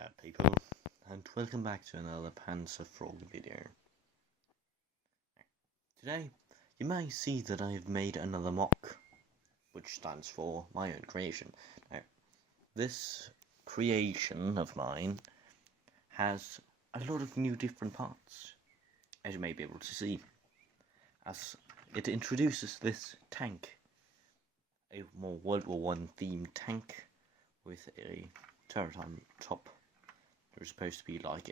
there, people, and welcome back to another Panzer Frog video. Today, you may see that I've made another mock, which stands for my own creation. Now, this creation of mine has a lot of new different parts, as you may be able to see, as it introduces this tank, a more World War One themed tank with a turret on top. They're supposed to be like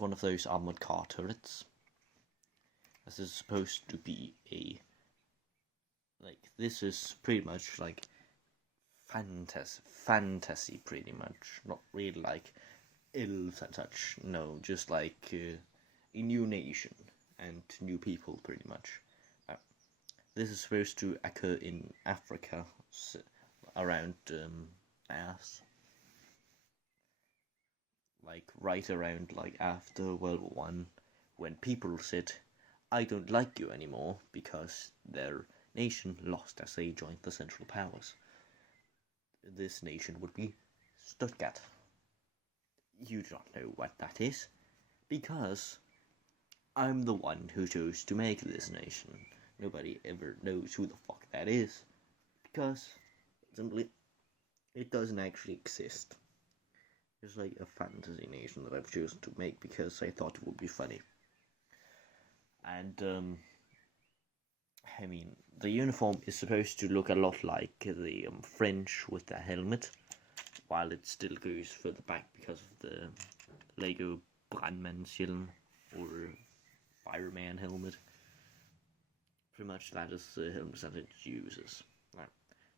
one of those armored car turrets. This is supposed to be this is pretty much like fantasy pretty much, not really like elves and such. No, just like a new nation and new people pretty much. This is supposed to occur in Africa, around us. Like right around after World War One, when people said, "I don't like you anymore," because their nation lost as they joined the Central Powers. This nation would be Stuttgart. You do not know what that is, because I'm the one who chose to make this nation. Nobody ever knows who the fuck that is, because simply it doesn't actually exist. It's like a fantasy nation that I've chosen to make because I thought it would be funny. And I mean, the uniform is supposed to look a lot like the French with the helmet, while it still goes further back because of the Lego Brandmannshjelm or Fireman helmet. Pretty much that is the helmet that it uses. Now,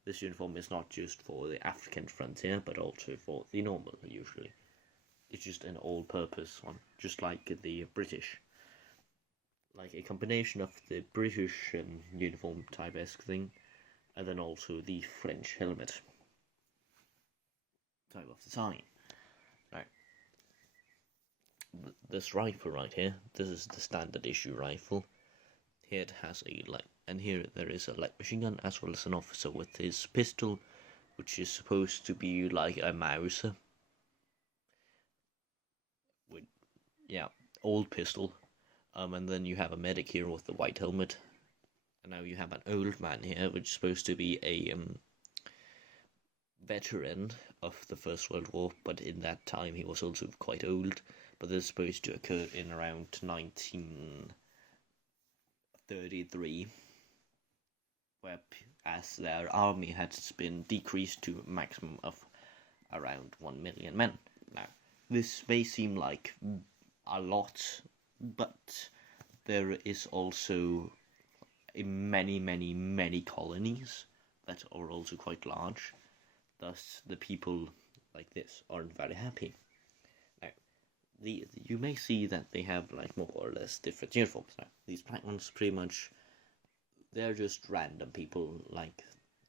this uniform is not just for the African frontier, but also for the normal, usually. It's just an all-purpose one, just like the British. Like a combination of the British uniform type-esque thing, and then also the French helmet type of design. Now, this rifle right here, this is the standard issue rifle. Here it has and here there is a light machine gun as well as an officer with his pistol, which is supposed to be like a Mauser. Old pistol. And then you have a medic here with the white helmet. And now you have an old man here, which is supposed to be a veteran of the First World War, but in that time he was also quite old. But this is supposed to occur in around 1933, where as their army had been decreased to a maximum of around 1 million men. Now, this may seem like a lot, but there is also many colonies that are also quite large. Thus, the people like this aren't very happy. Now, you may see that they have more or less different uniforms. Now, these black ones pretty much, they're just random people. Like,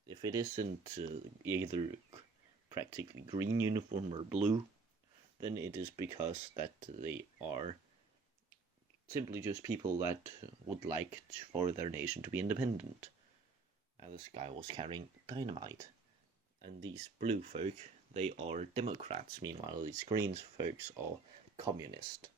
if it isn't either practically green uniform or blue, then it is because that they are simply just people that would like for their nation to be independent. Now, this guy was carrying dynamite. And these blue folk, they are Democrats. Meanwhile, these green folks are communist.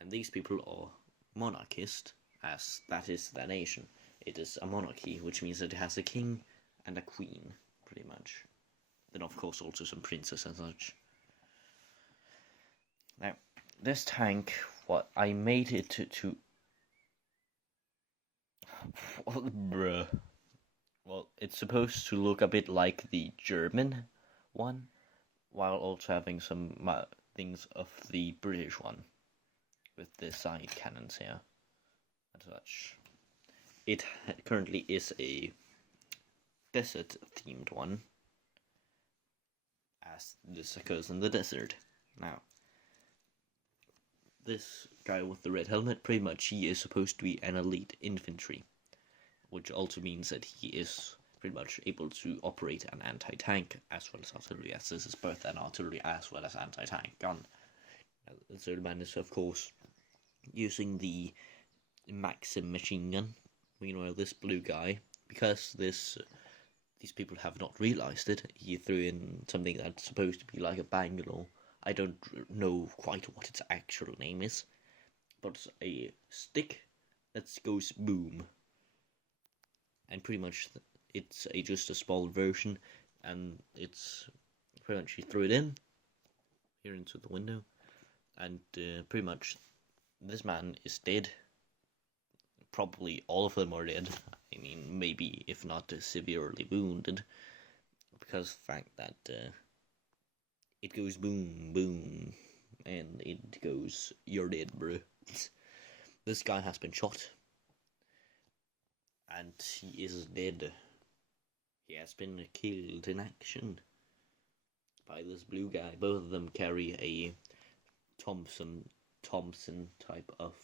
And these people are monarchist, as that is their nation. It is a monarchy, which means that it has a king and a queen, pretty much. Then, of course, also some princes and such. Now, this tank, what I made it to bruh. Well, it's supposed to look a bit like the German one, while also having some things of the British one, with the side cannons here and such. It currently is a desert-themed one, as this occurs in the desert. Now, this guy with the red helmet, pretty much he is supposed to be an elite infantry, which also means that he is pretty much able to operate an anti-tank as well as artillery, as this is both an artillery as well as anti-tank gun. The third man is, of course, using the Maxim machine gun. Meanwhile, this blue guy, because this these people have not realized it. He threw in something that's supposed to be like a bangle. I don't know quite what its actual name is, but it's a stick that goes boom. And pretty much it's just a small version, and it's pretty much you threw it in here into the window, and pretty much this man is dead. Probably all of them are dead. I mean, maybe if not severely wounded, because the fact that it goes boom, boom, and it goes, you're dead, bro. This guy has been shot, and he is dead. He has been killed in action by this blue guy. Both of them carry a Thompson type of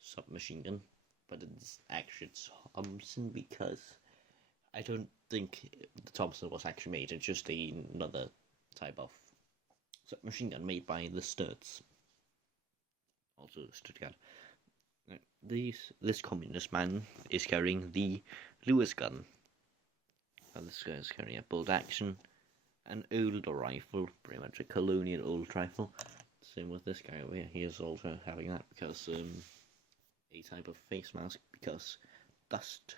submachine gun, but it's actually Thompson because I don't think the Thompson was actually made. It's just another type of submachine gun made by the Sturts, also Stuttgart. This communist man is carrying the Lewis gun. And this guy is carrying a bolt action, an older rifle, pretty much a colonial old rifle. Same with this guy over here. He is also having that because a type of face mask because dust.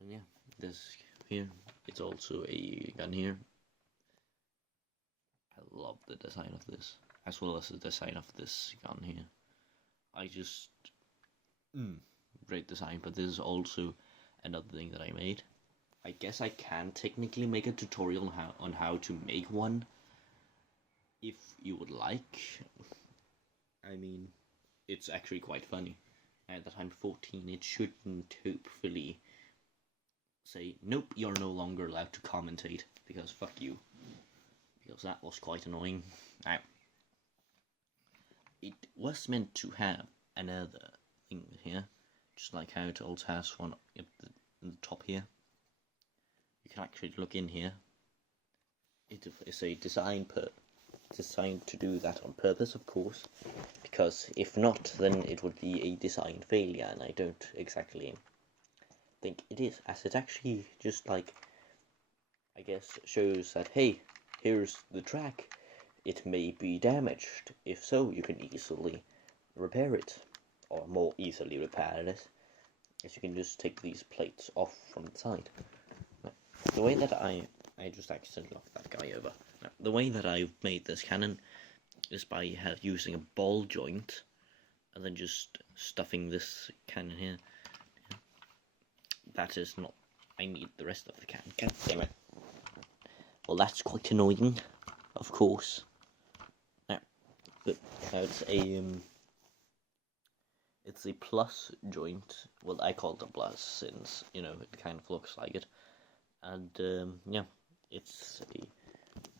And yeah, this here, it's also a gun here. I love the design of this, as well as the design of this gun here. I just great design, but this is also another thing that I made. I guess I can technically make a tutorial on how to make one, if you would like. I mean, it's actually quite funny. Now that I'm 14, it shouldn't hopefully say, nope, you're no longer allowed to commentate, because fuck you. Because that was quite annoying. Now, it was meant to have another thing here, just like how it also has one at the top here. You can actually look in here. It is a designed to do that on purpose, of course, because if not, then it would be a design failure, and I don't exactly think it is, as it actually just like, I guess, shows that, hey, here's the track. It may be damaged. If so, you can easily repair it, or more easily repair it, as you can just take these plates off from the side. Now, the way that I just accidentally knocked that guy over. Now, the way that I've made this cannon is by using a ball joint, and then just stuffing this cannon here. That is not. I need the rest of the cannon. God damn it. Well, that's quite annoying, of course. But it's a plus joint. Well, I call it a plus since, you know, it kind of looks like it. And yeah,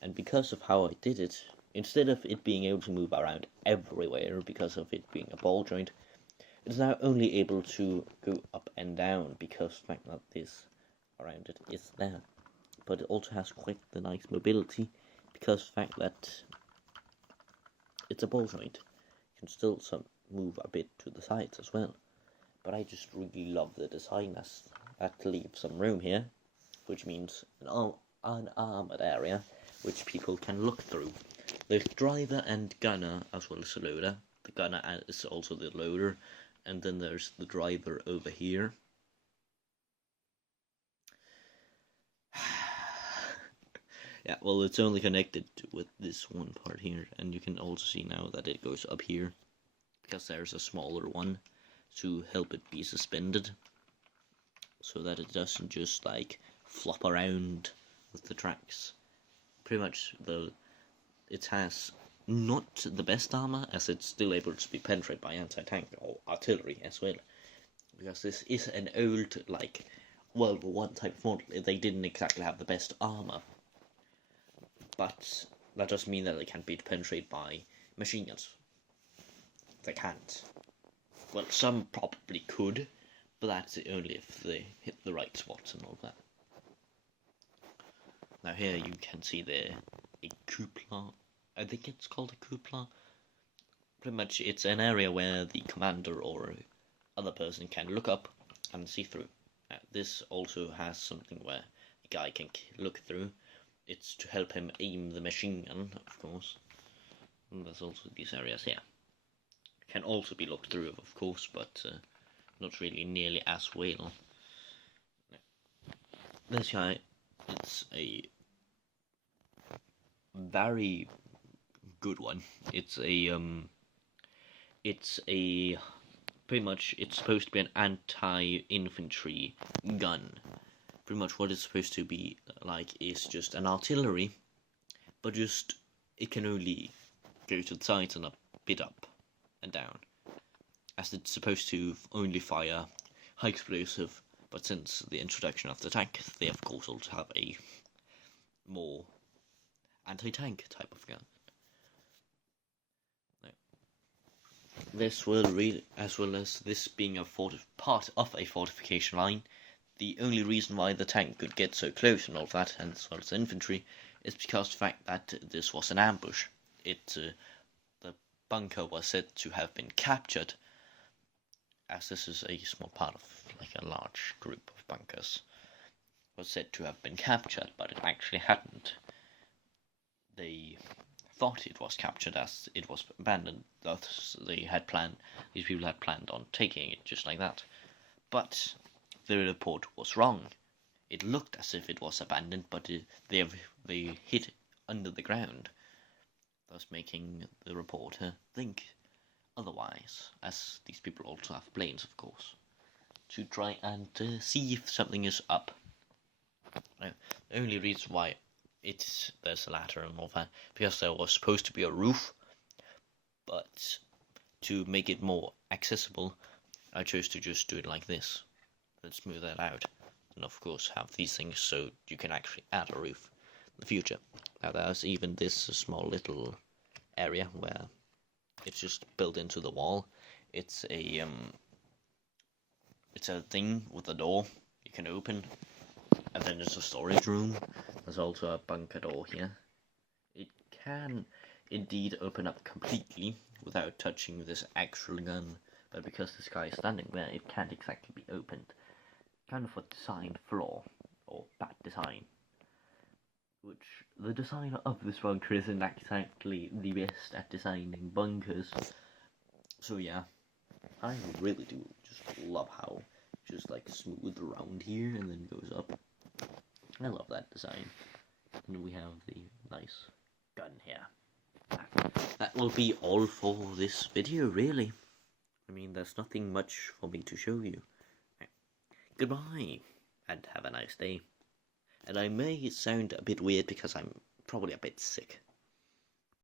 and because of how I did it, instead of it being able to move around everywhere because of it being a ball joint, it's now only able to go up and down because the fact that this around it is there. But it also has quite the nice mobility because the fact that it's a ball joint. You can still move a bit to the sides as well. But I just really love the design as that leaves some room here, which means an armored area which people can look through. There's driver and gunner as well as the loader. The gunner is also the loader, and then there's the driver over here. Yeah, well, it's only connected with this one part here, and you can also see now that it goes up here, because there's a smaller one to help it be suspended, so that it doesn't just, like, flop around with the tracks. Pretty much, it has not the best armor, as it's still able to be penetrated by anti-tank or artillery as well, because this is an old, like, World War I type of model. They didn't exactly have the best armor. But that doesn't mean that they can't be penetrated by machine guns. They can't. Well, some probably could, but that's only if they hit the right spots and all that. Now here you can see there a cupola. I think it's called a cupola. Pretty much it's an area where the commander or other person can look up and see through. Now, this also has something where a guy can look through. It's to help him aim the machine gun, of course. And there's also these areas here. Can also be looked through, of course, but not really nearly as well. This guy, it's a very good one. It's pretty much, it's supposed to be an anti-infantry gun. Pretty much what it's supposed to be like is just an artillery, but just it can only go to the sides and a bit up and down, as it's supposed to only fire high explosive. But since the introduction of the tank, they of course also have a more anti-tank type of gun. This will really, as well as this being a part of a fortification line, the only reason why the tank could get so close and all that, and as well as the infantry, is because of the fact that this was an ambush. The bunker was said to have been captured, as this is a small part of like a large group of bunkers. Was said to have been captured, but it actually hadn't. They thought it was captured as it was abandoned. Thus, these people had planned on taking it just like that. But the report was wrong. It looked as if it was abandoned, but they hid under the ground, thus making the reporter think otherwise, as these people also have planes, of course, to try and see if something is up. Now, the only reason why there's a ladder and all that, because there was supposed to be a roof, but to make it more accessible, I chose to just do it like this. Let's smooth that out, and of course have these things so you can actually add a roof in the future. Now there's even this small little area where it's just built into the wall. It's a thing with a door you can open, and then there's a storage room. There's also a bunker door here. It can indeed open up completely without touching this actual gun, but because this guy is standing there, it can't exactly be opened. Kind of a design flaw, or bad design. Which, the designer of this bunker isn't exactly the best at designing bunkers. So yeah, I really do just love how it's just like smooth around here and then goes up. I love that design. And we have the nice gun here. That will be all for this video, really. I mean, there's nothing much for me to show you. Goodbye, and have a nice day. And I may sound a bit weird because I'm probably a bit sick.